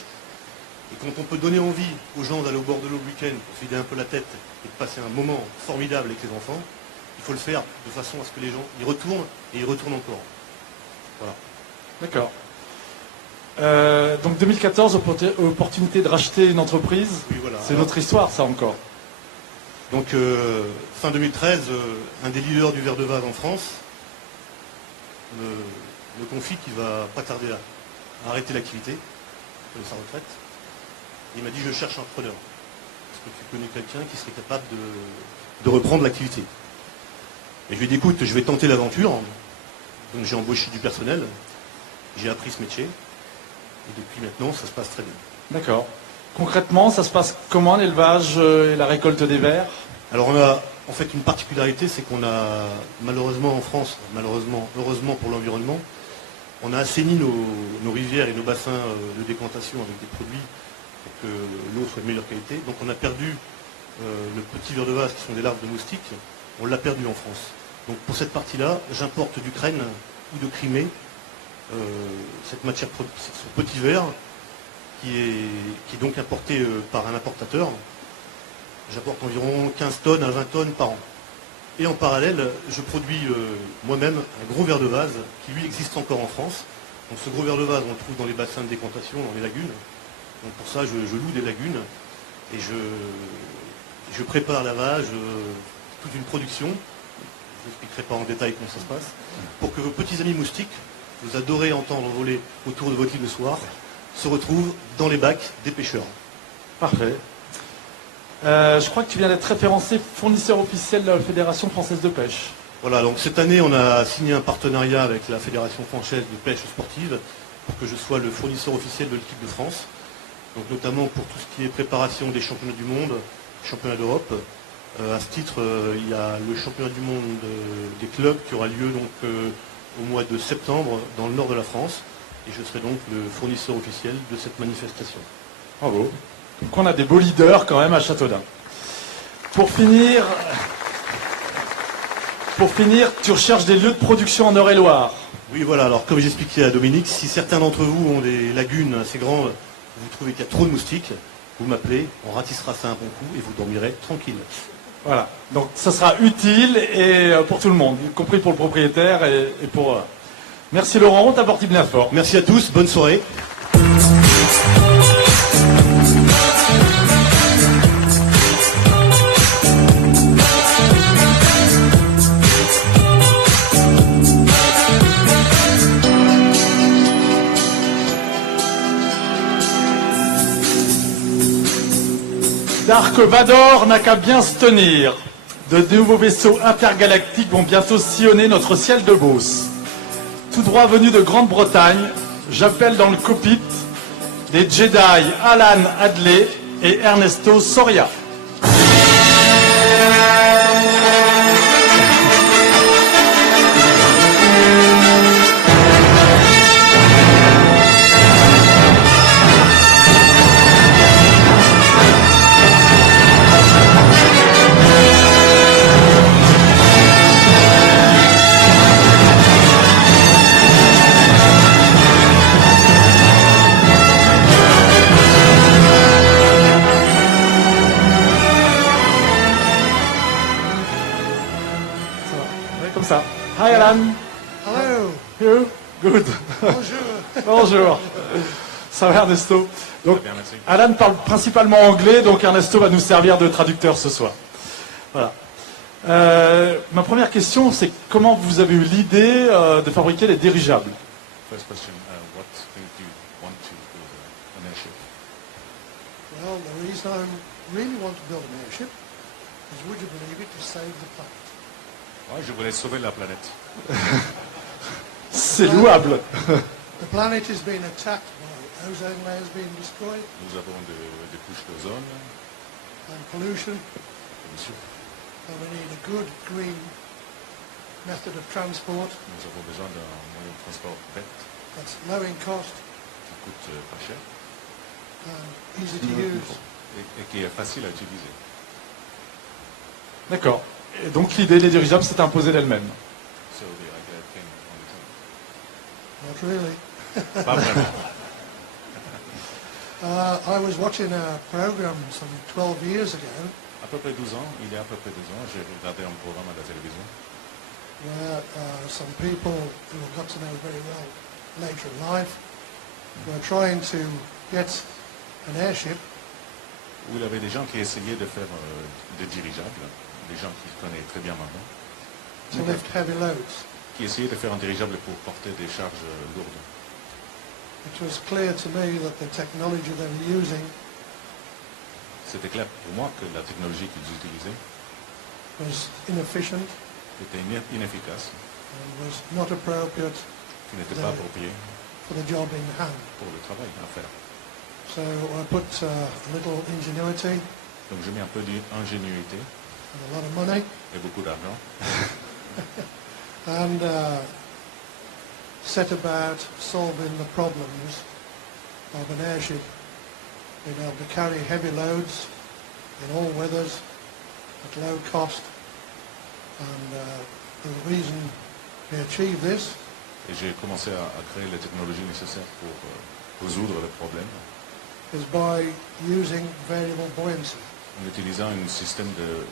Et quand on peut donner envie aux gens d'aller au bord de l'eau le week-end pour se vider un peu la tête et de passer un moment formidable avec les enfants, il faut le faire de façon à ce que les gens y retournent et y retournent encore. Voilà. D'accord. Donc 2014, opportunité de racheter une entreprise. Oui, voilà. C'est notre histoire, ça encore. Donc fin 2013, un des leaders du verre de vase en France me confie qu'il va pas tarder à arrêter l'activité de sa retraite. Il m'a dit je cherche un repreneur. Est-ce que tu connais quelqu'un qui serait capable de reprendre l'activité? Et je lui ai dit écoute, je vais tenter l'aventure. Donc j'ai embauché du personnel, j'ai appris ce métier. Et depuis maintenant, ça se passe très bien. D'accord. Concrètement, ça se passe comment l'élevage et la récolte des vers? Alors on a en fait une particularité, c'est qu'on a malheureusement en France, heureusement pour l'environnement, on a assaini nos rivières et nos bassins de décantation avec des produits pour que l'eau soit de meilleure qualité. Donc on a perdu le petit ver de vase qui sont des larves de moustiques, on l'a perdu en France. Donc pour cette partie-là, j'importe d'Ukraine ou de Crimée cette matière, ce petit verre qui est donc importé par un importateur. J'apporte environ 15 tonnes à 20 tonnes par an. Et en parallèle, je produis moi-même un gros ver de vase qui lui existe encore en France. Donc ce gros ver de vase, on le trouve dans les bassins de décantation, dans les lagunes. Donc pour ça, je loue des lagunes et je prépare lavage, toute une production. Je ne vous expliquerai pas en détail comment ça se passe. Pour que vos petits amis moustiques, vous adorez entendre voler autour de votre lit le soir, se retrouvent dans les bacs des pêcheurs. Parfait. Je crois que tu viens d'être référencé fournisseur officiel de la Fédération française de pêche. Voilà, donc cette année, on a signé un partenariat avec la Fédération française de pêche sportive pour que je sois le fournisseur officiel de l'équipe de France. Donc notamment pour tout ce qui est préparation des championnats du monde, championnats d'Europe. À ce titre, il y a le championnat du monde des clubs qui aura lieu donc au mois de septembre dans le nord de la France. Et je serai donc le fournisseur officiel de cette manifestation. Bravo. Donc on a des beaux leaders quand même à Châteaudun. Pour finir, tu recherches des lieux de production en Eure-et-Loire. Oui, voilà. Alors comme j'expliquais à Dominique, si certains d'entre vous ont des lagunes assez grandes, vous trouvez qu'il y a trop de moustiques, vous m'appelez, on ratissera ça un bon coup et vous dormirez tranquille. Voilà. Donc ça sera utile et pour tout le monde, y compris pour le propriétaire et pour... Merci Laurent, on t'a porté bien fort. Merci à tous, bonne soirée. Dark Vador n'a qu'à bien se tenir. De nouveaux vaisseaux intergalactiques vont bientôt sillonner notre ciel de Beauce. Tout droit venu de Grande-Bretagne, j'appelle dans le cockpit les Jedi Alan Hadley et Ernesto Soria. Ça. Hi Alan. Hello. You? Good. Bonjour. Bonjour. Ça va Ernesto? Donc, Alan parle principalement anglais, donc Ernesto va nous servir de traducteur ce soir. Voilà. Ma première question, c'est comment vous avez eu l'idée de fabriquer les dirigeables? First question, what made you want to build an airship? Well, the reason I really want to build an airship is, would you believe it, to save the planet. Ouais, je voulais sauver la planète. C'est louable. The planet is being attacked by ozone layers being destroyed Nous avons des couches d'ozone, and pollution, pollution. and we need a good green method of transport Nous avons besoin d'un moyen de transport vert that's low in cost qui coûte pas cher and easy to use. et qui est facile à utiliser. D'accord. Et donc l'idée des dirigeables s'est imposée d'elle-même. So the idea came on its Not really. own. Pas vraiment. I was watching a program some 12 years ago À peu près 12 ans, il y a à peu près 12 ans, j'ai regardé un programme à la télévision where some people who I got to know very well later in life were trying to get an airship où il y avait des gens qui essayaient de faire des dirigeables, des gens qui connaissent très bien maintenant, to lift heavy loads. qui essayaient de faire un dirigeable pour porter des charges lourdes. It was clear to me that the technology they were using C'était clair pour moi que la technologie qu'ils utilisaient was inefficient était inefficace, and was not appropriate qui n'était pas appropriée for the job in hand. pour le travail à faire. So I put a little ingenuity Donc j'ai mis un peu d'ingénuité and a lot of money et beaucoup d'argent and set about solving the problems of an airship being able to carry heavy loads in all weathers at low cost. And the reason we achieve this et j'ai commencé à créer les technologies nécessaires pour résoudre le problème is by using variable buoyancy. en utilisant un système de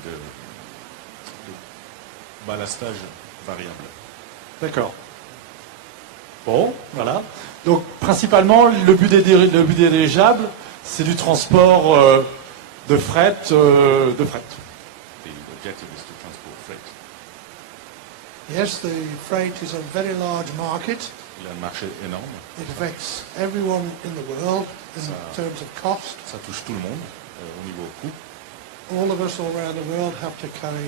ballastage variable. D'accord. Bon, voilà. Donc principalement, le but des dirigeables, c'est du transport de fret. The objective is to transport freight. Yes, the freight is a very large market. Il y a un marché énorme, It affects everyone in the world in terms of cost. ça touche tout le monde au niveau coût. All of us all around the world have to carry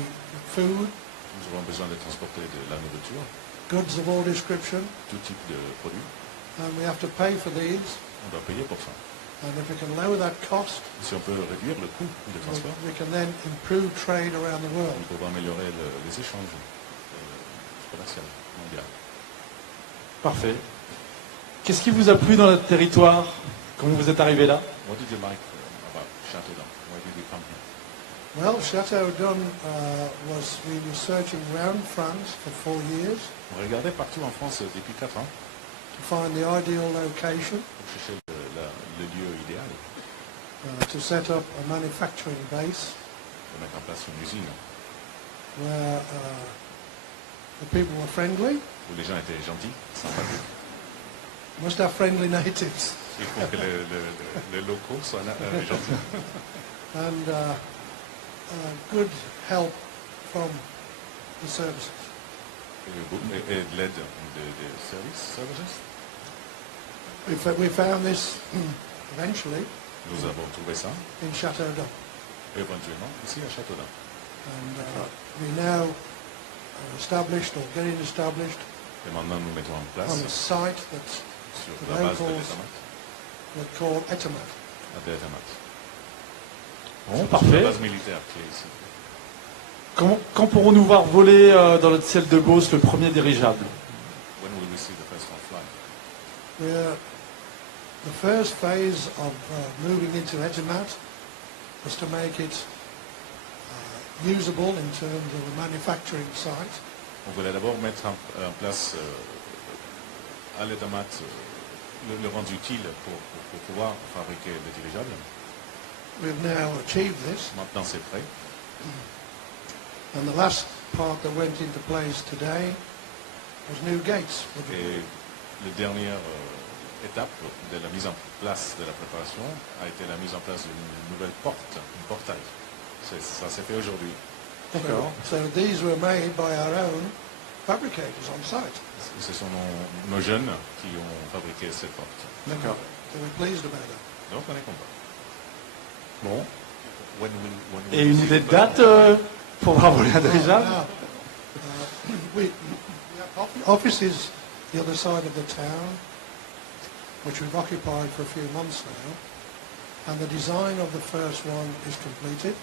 food, Nous avons besoin de transporter de la nourriture, goods of all description, tout type de produits. and we have to pay for these. On doit payer pour ça. And if we can lower that cost, Si on peut réduire le coût de transport, we can then improve trade around the world. on peut améliorer les échanges commerciaux mondiaux. Parfait. Qu'est-ce qui vous a plu dans notre territoire quand vous êtes arrivé là? What did you like about Châteaudun? Why did you come here? Well, Châteaudun we were searching around France for 4 years On regardait partout en France depuis 4 ans to find the ideal location pour chercher le lieu idéal to set up a manufacturing base pour mettre en place une usine where the people were friendly. où les gens étaient gentils, sympathiques. Must have friendly natives. Il faut que les locaux soient gentils. And good help from the services. Et de l'aide des services. We found this eventually Nous avons trouvé ça in Châteaudun. éventuellement ici à Châteaudun. And we now established or getting established Et maintenant nous mettons en on place a site that sur the la base de locals l'Etamat, would call Etamat. à l'Etamat. Bon, Sur parfait. la base militaire qui est ici. Quand pourrons-nous voir voler dans le ciel de Beauce le premier dirigeable? When will we see the first one fly? The first phase of moving into Etamat was to make it usable in terms of a manufacturing site. On voulait d'abord mettre en place à l'Etamat le rendre utile pour pouvoir fabriquer le dirigeable. We've now achieved this, Maintenant c'est prêt. and the last part that went into place today was new gates. Et la dernière étape de la mise en place de la préparation a été la mise en place d'une nouvelle porte, un portail. Ça s'est fait aujourd'hui. D'accord. So these were made by our own fabricators on site. Ce sont nos jeunes qui ont fabriqué cette porte. D'accord. So we're pleased about that. Donc on est content. Bon. When Et une idée de date pour Bravo les dirigeables? Now, we have offices the other side of the town, which we've occupied for a few months now, and the design of the first one is completed.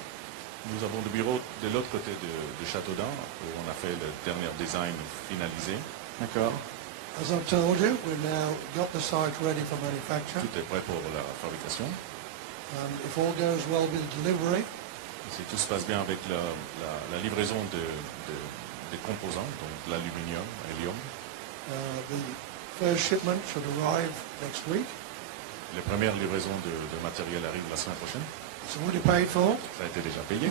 Nous avons le bureau de l'autre côté de Châteaudun, où on a fait le dernier design finalisé. D'accord. As I've told you, we've now got the site ready for manufacture, Tout est prêt pour la fabrication. and if all goes well with delivery, Si tout se passe bien avec la livraison des composants, donc l'aluminium, l'hélium, the first shipment should arrive next week. les premières livraisons de matériel arrivent la semaine prochaine. It's already paid for. Ça a été déjà payé.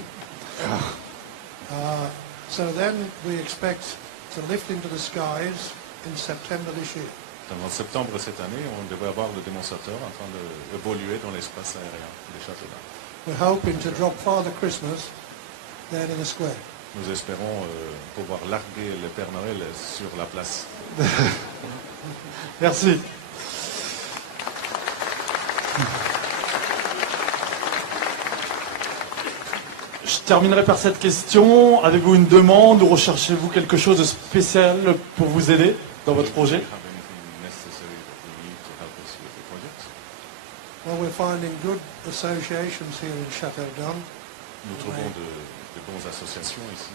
So then we expect to lift into the skies in September this year. En septembre cette année, on devrait avoir le démonstrateur en train d'évoluer dans l'espace aérien de Châteaudun. We're hoping to drop Father Christmas down in the square. Nous espérons pouvoir larguer le Père Noël sur la place. Merci. Je terminerai par cette question. Avez-vous une demande ou recherchez-vous quelque chose de spécial pour vous aider dans votre projet? Well, we're finding good associations here in Châteaudun. Nous trouvons de bonnes associations ici.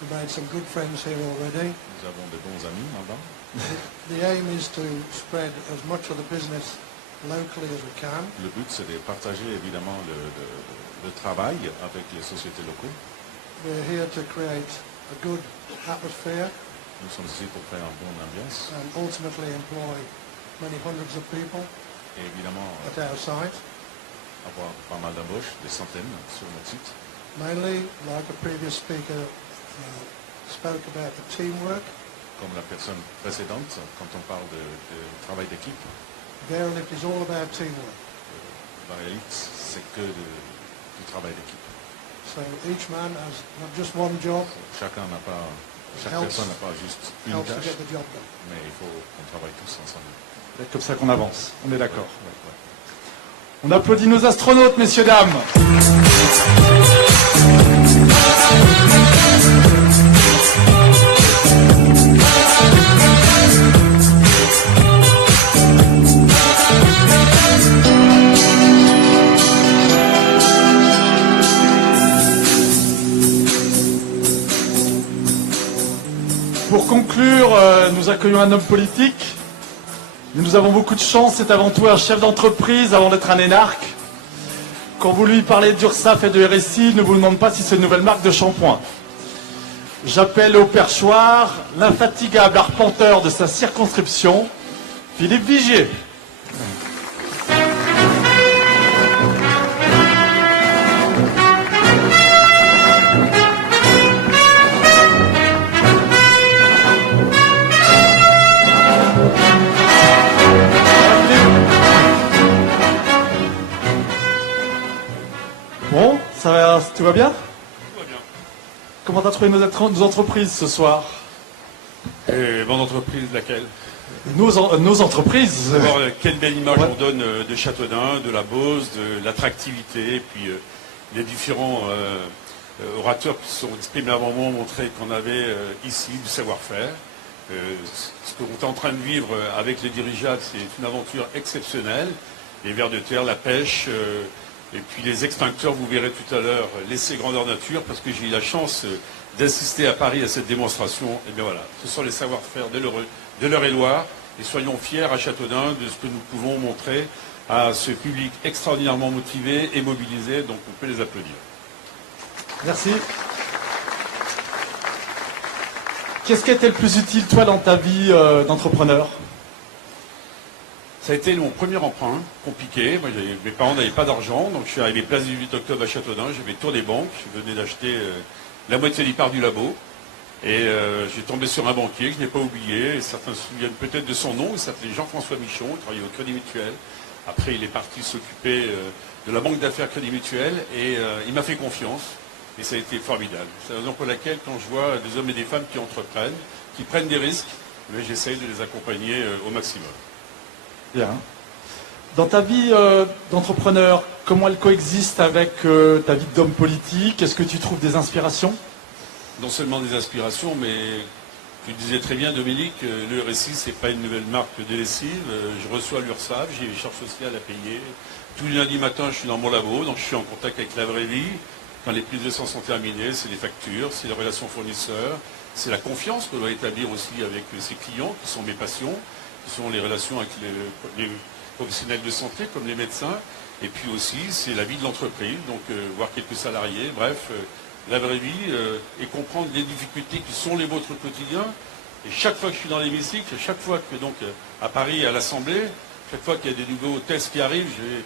We've made some good friends here already. Nous avons de bons amis là-bas. The aim is to spread as much of the business locally as we can. Le but, c'est de partager évidemment le travail avec les sociétés locales. We're here to create a good atmosphere Nous sommes ici pour créer une bonne ambiance and ultimately employ many hundreds of people et évidemment at our site. avoir pas mal d'embauches, des centaines sur notre site. Mainly, like a previous speaker spoke about the teamwork, Comme la personne précédente, quand on parle de travail d'équipe, Verilift is all about teamwork. Varialite, c'est que du travail d'équipe. So each man has not just one job, Chaque Helps- personne n'a pas juste une helps to tâche, get the job done. mais il faut qu'on travaille tous ensemble. C'est comme ça qu'on avance. On est d'accord. Ouais, ouais. On applaudit nos astronautes, messieurs, dames. Pour conclure, nous accueillons un homme politique. Nous avons beaucoup de chance, c'est avant tout un chef d'entreprise avant d'être un énarque. Quand vous lui parlez d'URSSAF et de RSI, il ne vous demande pas si c'est une nouvelle marque de shampoing. J'appelle au perchoir l'infatigable arpenteur de sa circonscription, Philippe Vigier. Bon, ça va, tout va bien? Tout va bien. Comment t'as trouvé nos entreprises ce soir? Et bonne entreprise, laquelle? Nos entreprises. D'abord, quelle belle image Ouais. on donne de Châteaudun, de la Beauce, de l'attractivité, et puis les différents orateurs qui sont exprimés avant moi ont montré qu'on avait ici du savoir-faire. Ce qu'on est en train de vivre avec les dirigeables, c'est une aventure exceptionnelle. Les vers de terre, la pêche, et puis les extincteurs, vous verrez tout à l'heure, laisser grandeur nature, parce que j'ai eu la chance d'assister à Paris à cette démonstration. Et bien voilà, ce sont les savoir-faire de l'Eure-et-Loire, et soyons fiers à Châteaudun de ce que nous pouvons montrer à ce public extraordinairement motivé et mobilisé, donc on peut les applaudir. Merci. Qu'est-ce qui a été le plus utile, toi, dans ta vie d'entrepreneur? Ça a été mon premier emprunt, compliqué. Moi, mes parents n'avaient pas d'argent, donc je suis arrivé place 18 octobre à Châteaudun, j'ai fait le tour des banques, je venais d'acheter la moitié du part du labo, et j'ai tombé sur un banquier que je n'ai pas oublié, et certains se souviennent peut-être de son nom, il s'appelait Jean-François Michon, il travaillait au Crédit Mutuel. Après, il est parti s'occuper de la banque d'affaires Crédit Mutuel, et il m'a fait confiance. Et ça a été formidable. C'est la raison pour laquelle, quand je vois des hommes et des femmes qui entreprennent, qui prennent des risques, j'essaye de les accompagner au maximum. Bien. Dans ta vie d'entrepreneur, comment elle coexiste avec ta vie d'homme politique? Est-ce que tu trouves des inspirations? Non seulement des inspirations, mais tu disais très bien, Dominique, le RSI, ce n'est pas une nouvelle marque de lessive. Je reçois l'URSSAF, j'ai les charges sociales à payer. Tous les lundis matin, je suis dans mon labo, donc je suis en contact avec la vraie vie. Quand les prises de sang sont terminées, c'est les factures, c'est les relations fournisseurs, c'est la confiance qu'on doit établir aussi avec ses clients, qui sont mes passions, qui sont les relations avec les professionnels de santé, comme les médecins. Et puis aussi, c'est la vie de l'entreprise, donc voir quelques salariés, bref, la vraie vie, et comprendre les difficultés qui sont les vôtres au quotidien. Et chaque fois que je suis dans l'hémicycle, chaque fois que donc à Paris, à l'Assemblée, chaque fois qu'il y a des nouveaux tests qui arrivent, j'ai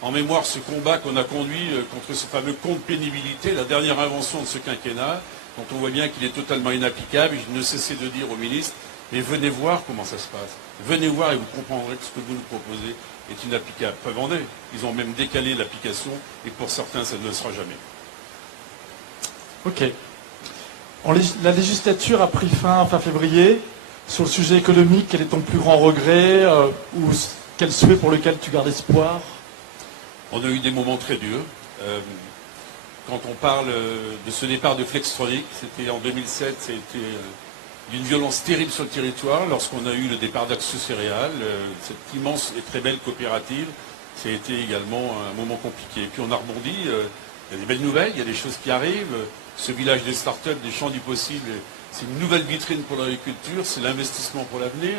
en mémoire ce combat qu'on a conduit contre ce fameux compte pénibilité, la dernière invention de ce quinquennat, dont on voit bien qu'il est totalement inapplicable. Et je ne cessais de dire au ministre, mais venez voir comment ça se passe. Venez voir et vous comprendrez que ce que vous nous proposez est inapplicable. Preuve en est, ils ont même décalé l'application et pour certains, ça ne le sera jamais. Ok. La législature a pris fin février. Sur le sujet économique, quel est ton plus grand regret ou quel souhait pour lequel tu gardes espoir? On a eu des moments très durs. Quand on parle de ce départ de Flextronic, c'était en 2007, ça a été d'une violence terrible sur le territoire. Lorsqu'on a eu le départ d'Axo Céréales, cette immense et très belle coopérative, ça a été également un moment compliqué. Et puis on a rebondi, il y a des belles nouvelles, il y a des choses qui arrivent. Ce village des startups, des champs du possible, c'est une nouvelle vitrine pour l'agriculture, c'est l'investissement pour l'avenir.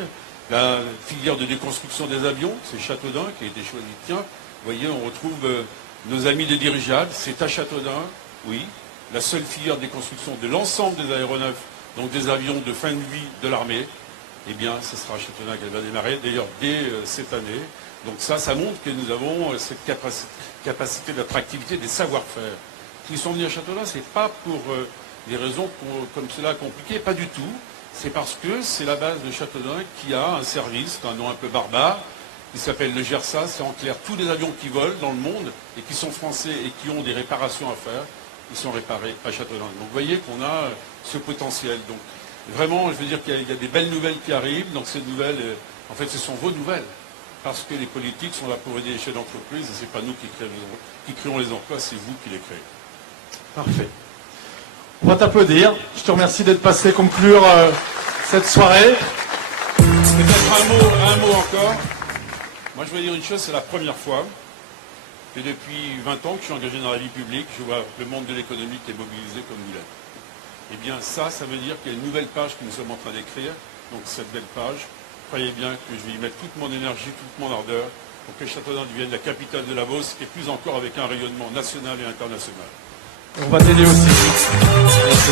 La filière de déconstruction des avions, c'est Châteaudun qui a été choisi. Tiens, vous voyez, on retrouve nos amis des dirigeables, c'est à Châteaudun, oui, la seule filière de déconstruction de l'ensemble des aéronefs, donc des avions de fin de vie de l'armée. Eh bien, ce sera à Châteaudun qu'elle va démarrer, d'ailleurs dès cette année. Donc ça montre que nous avons cette capacité d'attractivité des savoir-faire. S'ils sont venus à Châteaudun, ce n'est pas pour des raisons comme cela compliquées, pas du tout. C'est parce que c'est la base de Châteaudun qui a un service, un nom un peu barbare, qui s'appelle le GERSA. C'est en clair tous les avions qui volent dans le monde et qui sont français et qui ont des réparations à faire, ils sont réparés à Châteaudun. Donc vous voyez qu'on a ce potentiel. Donc vraiment, je veux dire qu'il y a des belles nouvelles qui arrivent. Donc ces nouvelles, en fait, ce sont vos nouvelles. Parce que les politiques sont là pour aider les chefs d'entreprise et ce n'est pas nous qui créons les emplois, c'est vous qui les créez. Parfait. On va t'applaudir. Je te remercie d'être passé conclure cette soirée. Peut-être un mot encore. Moi, je veux dire une chose, c'est la première fois que depuis 20 ans que je suis engagé dans la vie publique, je vois le monde de l'économie qui est mobilisé comme vous l'êtes. Eh bien, ça veut dire qu'il y a une nouvelle page que nous sommes en train d'écrire. Donc, cette belle page, croyez bien que je vais y mettre toute mon énergie, toute mon ardeur pour que Châteaudun devienne la capitale de la Beauce et plus encore avec un rayonnement national et international. On va t'aider aussi. Merci.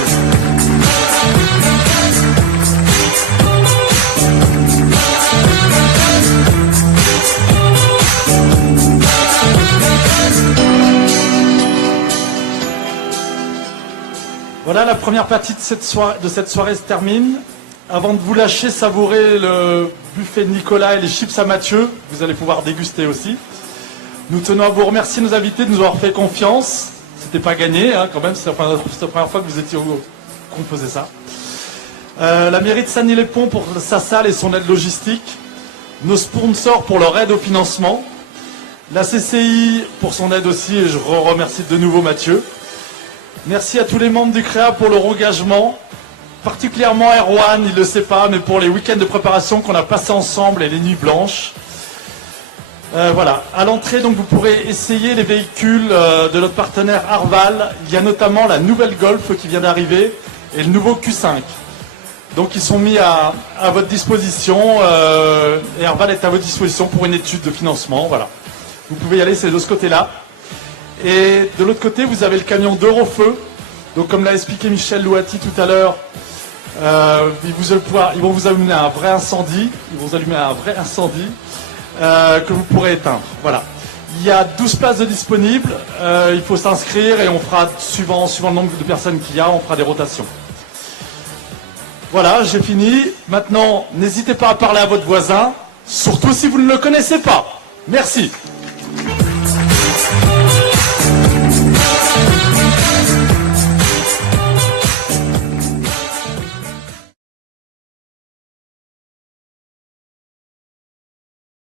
Voilà, la première partie de cette soirée se termine. Avant de vous lâcher, savourer le buffet de Nicolas et les chips à Mathieu. Vous allez pouvoir déguster aussi. Nous tenons à vous remercier, nos invités, de nous avoir fait confiance. C'était pas gagné, hein, quand même, c'est la première fois que vous étiez qu'on faisait ça. La mairie de Sagny-les-Ponts pour sa salle et son aide logistique. Nos sponsors pour leur aide au financement. La CCI pour son aide aussi, et je remercie de nouveau Mathieu. Merci à tous les membres du CREA pour leur engagement. Particulièrement Erwan, il ne le sait pas, mais pour les week-ends de préparation qu'on a passés ensemble et les nuits blanches. Voilà, à l'entrée, donc vous pourrez essayer les véhicules de notre partenaire Arval. Il y a notamment la nouvelle Golf qui vient d'arriver et le nouveau Q5. Donc ils sont mis à votre disposition et Arval est à votre disposition pour une étude de financement. Voilà, vous pouvez y aller, c'est de ce côté-là. Et de l'autre côté, vous avez le camion d'Eurofeu. Donc comme l'a expliqué Michel Louati tout à l'heure, ils vont vous allumer un vrai incendie. Que vous pourrez éteindre. Voilà. Il y a 12 places de disponibles. Il faut s'inscrire et on fera, suivant le nombre de personnes qu'il y a, on fera des rotations. Voilà, j'ai fini. Maintenant, n'hésitez pas à parler à votre voisin, surtout si vous ne le connaissez pas. Merci.